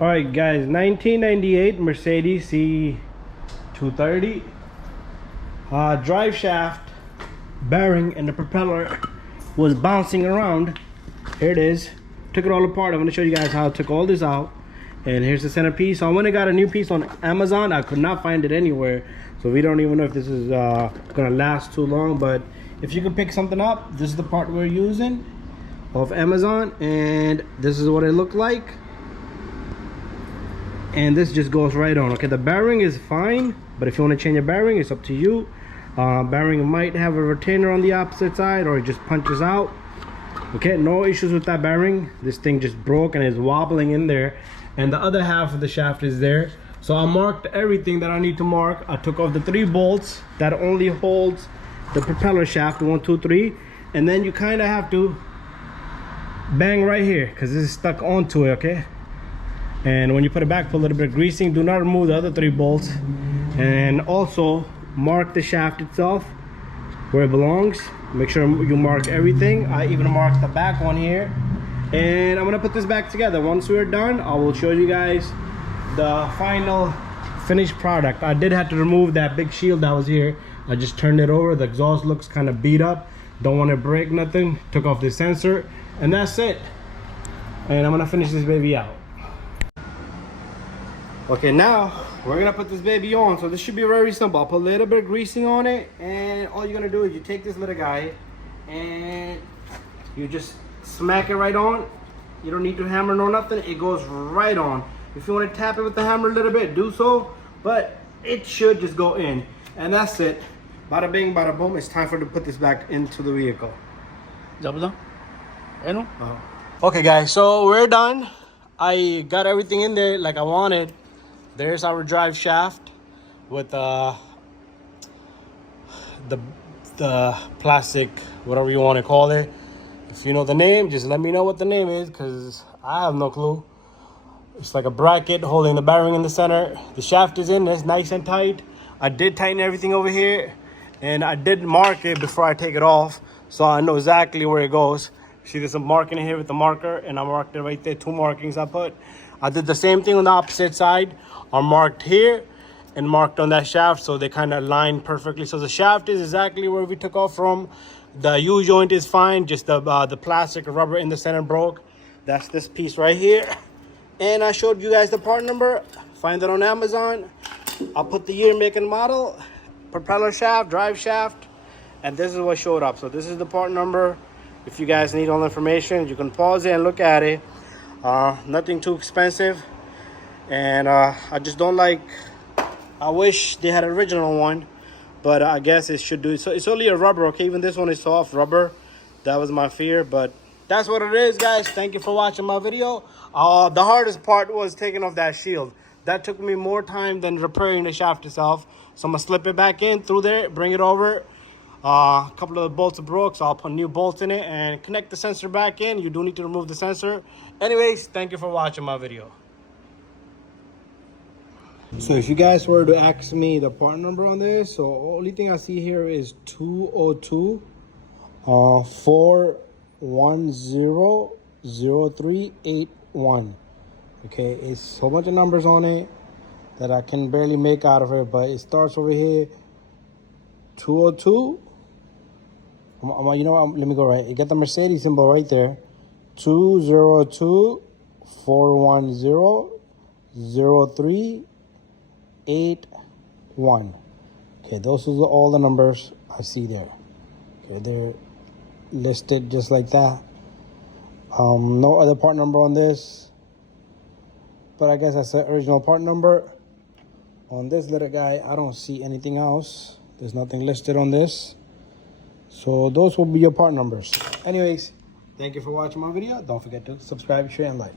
All right, guys, 1998 Mercedes C230 drive shaft bearing and the propeller was bouncing around. Here it is. Took it all apart. I'm going to show you guys how I took all this out. And here's the centerpiece. So I went and got a new piece on Amazon. I could not find it anywhere, so we don't even know if this is gonna last too long. But if you can pick something up, this is the part we're using off Amazon, and this is what it looked like. And this just goes right on. Okay, the bearing is fine, but if you want to change a bearing, it's up to you. Bearing might have a retainer on the opposite side, or it just punches out. Okay, no issues with that bearing. This thing just broke and is wobbling in there, and the other half of the shaft is there. So I marked everything that I need to mark. I took off the 3 bolts that only holds the propeller shaft, 1, 2, 3, and then you kind of have to bang right here because this is stuck onto it. Okay, and when you put it back, put a little bit of greasing. Do not remove the other 3 bolts, and also mark the shaft itself where it belongs. Make sure you mark everything. I even marked the back one here, and I'm gonna put this back together. Once we're done, I will show you guys the final finished product. I did have to remove that big shield that was here. I just turned it over. The exhaust looks kind of beat up. Don't want to break nothing. Took off the sensor, and that's it. And I'm gonna finish this baby out. Okay, now we're gonna put this baby on. So this should be very simple. I'll put a little bit of greasing on it, and all you're gonna do is you take this little guy and you just smack it right on. You don't need to hammer no nothing. It goes right on. If you want to tap it with the hammer a little bit, do so, but it should just go in. And that's it. Bada bing, bada boom. It's time for to put this back into the vehicle. Okay guys, so we're done. I got everything in there like I wanted. There's our drive shaft with the plastic, whatever you want to call it. If you know the name, just let me know what the name is, because I have no clue. It's like a bracket holding the bearing in the center. The shaft is in, it's nice and tight. I did tighten everything over here, and I did mark it before I take it off, so I know exactly where it goes. See, there's some marking here with the marker, and I marked it right there. 2 markings I put. I did the same thing on the opposite side. I marked here and marked on that shaft, so they kind of line perfectly. So the shaft is exactly where we took off from. The U-joint is fine, just the plastic rubber in the center broke. That's this piece right here. And I showed you guys the part number. Find it on Amazon. I'll put the year, make, and model, propeller shaft, drive shaft, and this is what showed up. So this is the part number. If you guys need all the information, you can pause it and look at it. Nothing too expensive, and I just don't like, I wish they had an original one, but I guess it should do it. So it's only a rubber, okay? Even this one is soft rubber. That was my fear, but that's what it is, guys. Thank you for watching my video. The hardest part was taking off that shield. That took me more time than repairing the shaft itself. So I'm gonna slip it back in through there, bring it over. A couple of the bolts are broke, so I'll put new bolts in it and connect the sensor back in. You do need to remove the sensor. Anyways, thank you for watching my video. So if you guys were to ask me the part number on this, so only thing I see here is 202 410 0381. Okay, it's a whole bunch of numbers on it that I can barely make out of it, but it starts over here 202. You know what, let me go right. You get the Mercedes symbol right there. 202 410 0381. Okay, those are all the numbers I see there. Okay, they're listed just like that. No other part number on this, but I guess that's the original part number. On this little guy, I don't see anything else. There's nothing listed on this. So those will be your part numbers. Anyways, thank you for watching my video. Don't forget to subscribe, share, and like.